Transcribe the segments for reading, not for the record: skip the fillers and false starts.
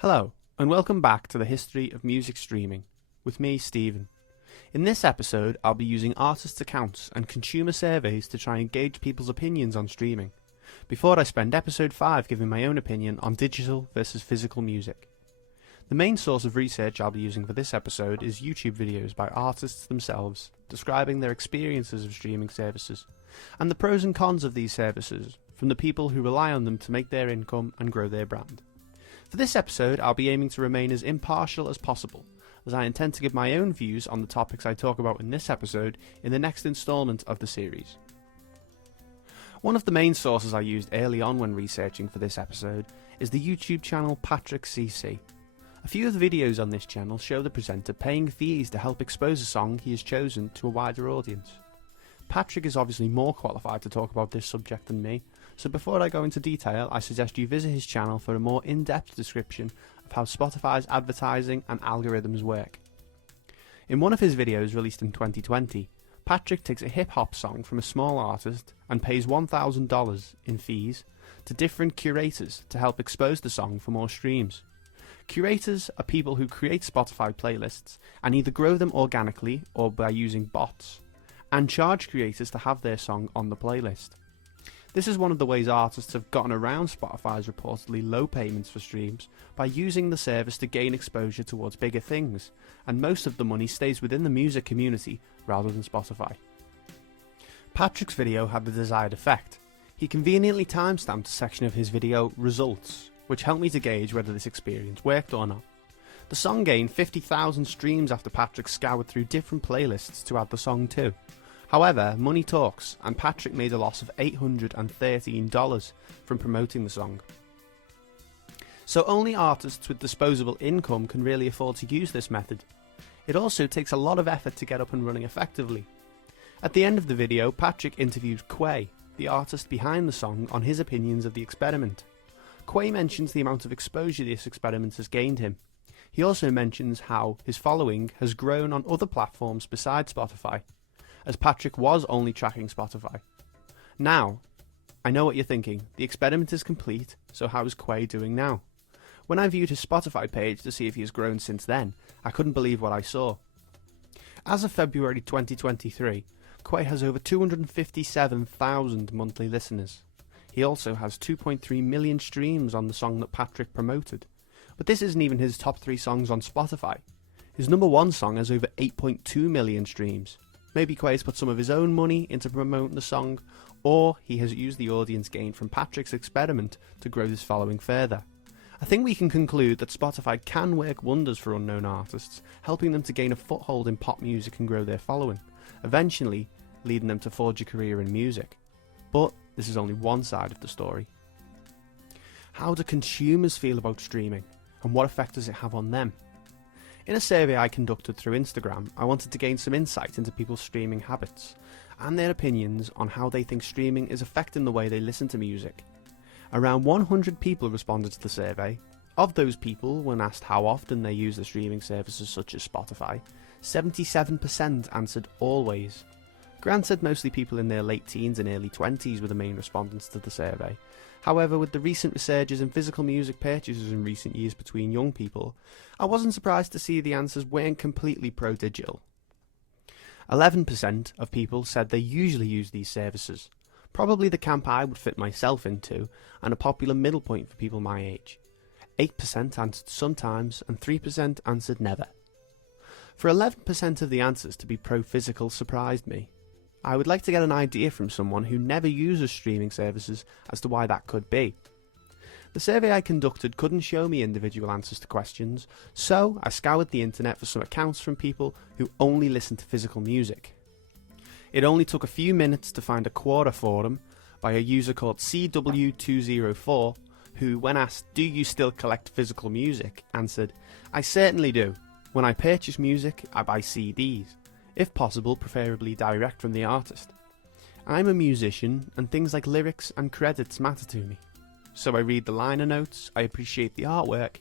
Hello, and welcome back to the History of Music Streaming, with me, Stephen. In this episode, I'll be using artists' accounts and consumer surveys to try and gauge people's opinions on streaming, before I spend episode 5 giving my own opinion on digital versus physical music. The main source of research I'll be using for this episode is YouTube videos by artists themselves, describing their experiences of streaming services, and the pros and cons of these services, from the people who rely on them to make their income and grow their brand. For this episode, I'll be aiming to remain as impartial as possible, as I intend to give my own views on the topics I talk about in this episode in the next instalment of the series. One of the main sources I used early on when researching for this episode is the YouTube channel Patrick CC. A few of the videos on this channel show the presenter paying fees to help expose a song he has chosen to a wider audience. Patrick is obviously more qualified to talk about this subject than me, so before I go into detail, I suggest you visit his channel for a more in-depth description of how Spotify's advertising and algorithms work. In one of his videos released in 2020, Patrick takes a hip-hop song from a small artist and pays $1,000 in fees to different curators to help expose the song for more streams. Curators are people who create Spotify playlists and either grow them organically or by using bots, and charge creators to have their song on the playlist. This is one of the ways artists have gotten around Spotify's reportedly low payments for streams by using the service to gain exposure towards bigger things, and most of the money stays within the music community rather than Spotify. Patrick's video had the desired effect. He conveniently timestamped a section of his video results, which helped me to gauge whether this experience worked or not. The song gained 50,000 streams after Patrick scoured through different playlists to add the song to. However, money talks, and Patrick made a loss of $813 from promoting the song. So only artists with disposable income can really afford to use this method. It also takes a lot of effort to get up and running effectively. At the end of the video, Patrick interviews Quay, the artist behind the song, on his opinions of the experiment. Quay mentions the amount of exposure this experiment has gained him. He also mentions how his following has grown on other platforms besides Spotify, as Patrick was only tracking Spotify. Now, I know what you're thinking, the experiment is complete, so how is Quay doing now? When I viewed his Spotify page to see if he has grown since then, I couldn't believe what I saw. As of February 2023, Quay has over 257,000 monthly listeners. He also has 2.3 million streams on the song that Patrick promoted. But this isn't even his top 3 songs on Spotify. His number 1 song has over 8.2 million streams. Maybe Quay's put some of his own money into promoting the song, or he has used the audience gained from Patrick's experiment to grow this following further. I think we can conclude that Spotify can work wonders for unknown artists, helping them to gain a foothold in pop music and grow their following, eventually leading them to forge a career in music. But this is only one side of the story. How do consumers feel about streaming, and what effect does it have on them? In a survey I conducted through Instagram, I wanted to gain some insight into people's streaming habits, and their opinions on how they think streaming is affecting the way they listen to music. Around 100 people responded to the survey. Of those people, when asked how often they use the streaming services such as Spotify, 77% answered always. Granted, mostly people in their late teens and early 20s were the main respondents to the survey. However, with the recent resurgence in physical music purchases in recent years between young people, I wasn't surprised to see the answers weren't completely pro-digital. 11% of people said they usually use these services, probably the camp I would fit myself into, and a popular middle point for people my age. 8% answered sometimes, and 3% answered never. For 11% of the answers to be pro-physical surprised me. I would like to get an idea from someone who never uses streaming services as to why that could be. The survey I conducted couldn't show me individual answers to questions, so I scoured the internet for some accounts from people who only listen to physical music. It only took a few minutes to find a Quora forum by a user called CW204, who, when asked, "Do you still collect physical music?" answered, "I certainly do. When I purchase music, I buy CDs. If possible, preferably direct from the artist. I'm a musician, and things like lyrics and credits matter to me. So I read the liner notes, I appreciate the artwork,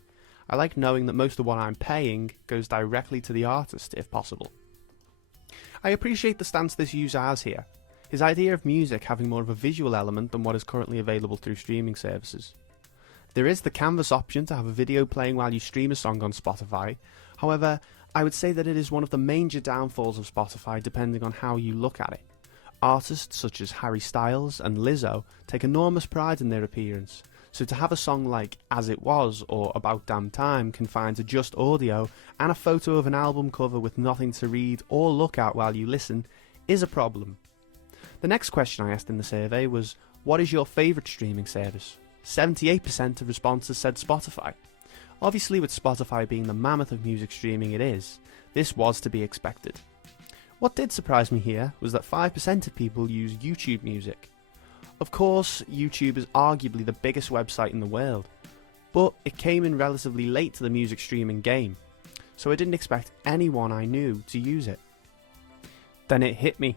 I like knowing that most of what I'm paying goes directly to the artist, if possible." I appreciate the stance this user has here, his idea of music having more of a visual element than what is currently available through streaming services. There is the canvas option to have a video playing while you stream a song on Spotify. However, I would say that it is one of the major downfalls of Spotify depending on how you look at it. Artists such as Harry Styles and Lizzo take enormous pride in their appearance, so to have a song like As It Was or About Damn Time confined to just audio and a photo of an album cover with nothing to read or look at while you listen is a problem. The next question I asked in the survey was, what is your favourite streaming service? 78% of responses said Spotify. Obviously, with Spotify being the mammoth of music streaming it is, this was to be expected. What did surprise me here was that 5% of people use YouTube Music. Of course, YouTube is arguably the biggest website in the world, but it came in relatively late to the music streaming game, so I didn't expect anyone I knew to use it. Then it hit me.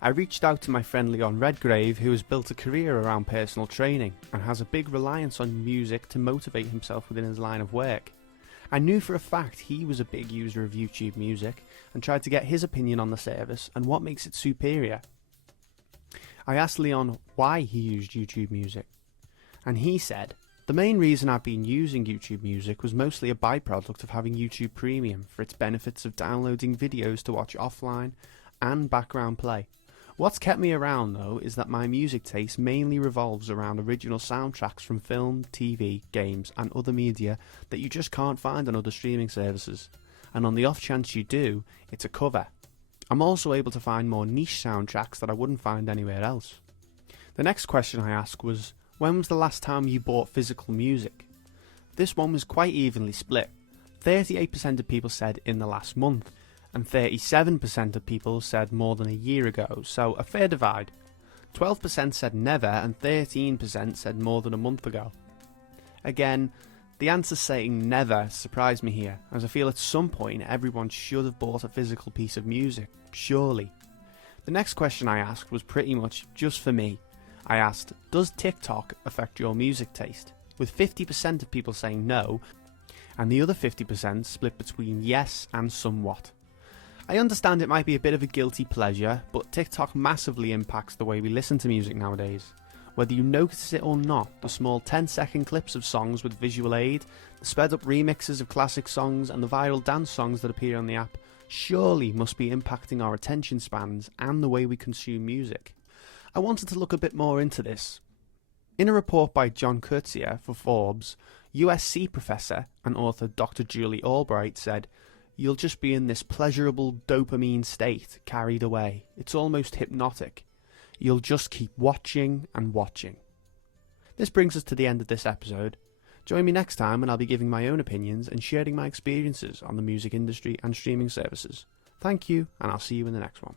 I reached out to my friend Leon Redgrave, who has built a career around personal training and has a big reliance on music to motivate himself within his line of work. I knew for a fact he was a big user of YouTube Music and tried to get his opinion on the service and what makes it superior. I asked Leon why he used YouTube Music, and he said, the main reason I've been using YouTube Music was mostly a byproduct of having YouTube Premium for its benefits of downloading videos to watch offline and background play. What's kept me around though is that my music taste mainly revolves around original soundtracks from film, TV, games and other media that you just can't find on other streaming services, and on the off chance you do, it's a cover. I'm also able to find more niche soundtracks that I wouldn't find anywhere else. The next question I asked was, when was the last time you bought physical music? This one was quite evenly split. 38% of people said in the last month, and 37% of people said more than a year ago, so a fair divide. 12% said never, and 13% said more than a month ago. Again, the answer saying never surprised me here, as I feel at some point everyone should have bought a physical piece of music, surely. The next question I asked was pretty much just for me. I asked, does TikTok affect your music taste? With 50% of people saying no, and the other 50% split between yes and somewhat. I understand it might be a bit of a guilty pleasure, but TikTok massively impacts the way we listen to music nowadays. Whether you notice it or not, the small 10-second clips of songs with visual aid, the sped-up remixes of classic songs and the viral dance songs that appear on the app surely must be impacting our attention spans and the way we consume music. I wanted to look a bit more into this. In a report by John Coetzee for Forbes, USC professor and author Dr. Julie Albright said, "You'll just be in this pleasurable dopamine state, carried away. It's almost hypnotic. You'll just keep watching and watching." This brings us to the end of this episode. Join me next time when I'll be giving my own opinions and sharing my experiences on the music industry and streaming services. Thank you, and I'll see you in the next one.